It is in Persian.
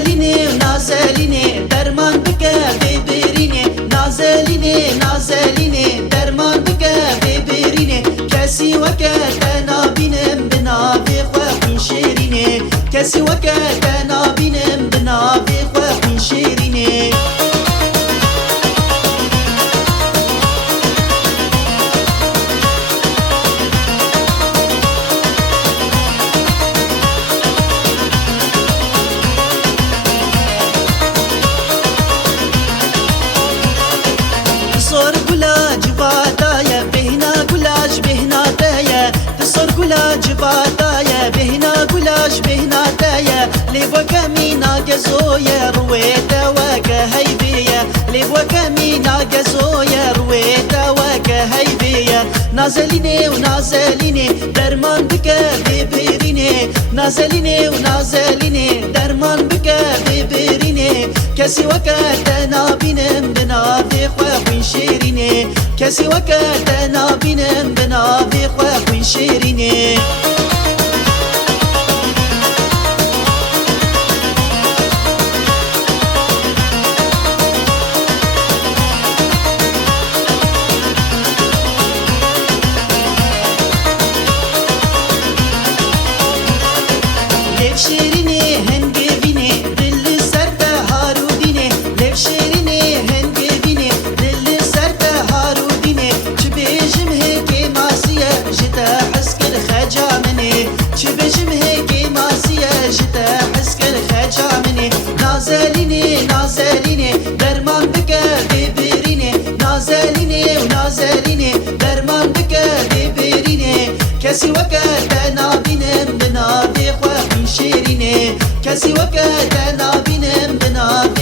نازلینه و نازلینه درمان بکه ببرینه نازلینه نازلینه درمان بکه ببرینه کسی وکه تنابینم بنابی خواه شیرینه کسی وکه تنابینم بنابی خواه شیرینه تصور گلاج بادایا بهنا گلاج بهنا دایا تصور گلاج بادایا بهنا گلاج بهنا دایا لیبو کمی ناگزویا رویتا وکه هیبیا لیبو کمی ناگزویا رویتا وکه هیبیا نازلینه و نازلینه درمان بکه ببرینه نازلینه و نازلینه درمان بکه ببرینه کسی وکه تنابینم بنابی خواه شیرینه کسی وکه تنابینم بنابی خواه شیرینه لیف شیرینه هنگوینه دل سرد هارودینه لیف شیرینه هنگوینه دل سرد هارودینه چه بیجم هکی ماسیه جتا حسکر خجا منه چه بیجم هکی ماسیه جتا حسکر خجا منه نازلینه نازلینه درمان بکه ببرینه نازلینه و نازلینه درمان بکه ببرینه کسی وکه تنابینم بنابی خواه شیرینه کسی وکه تنابینم بنابی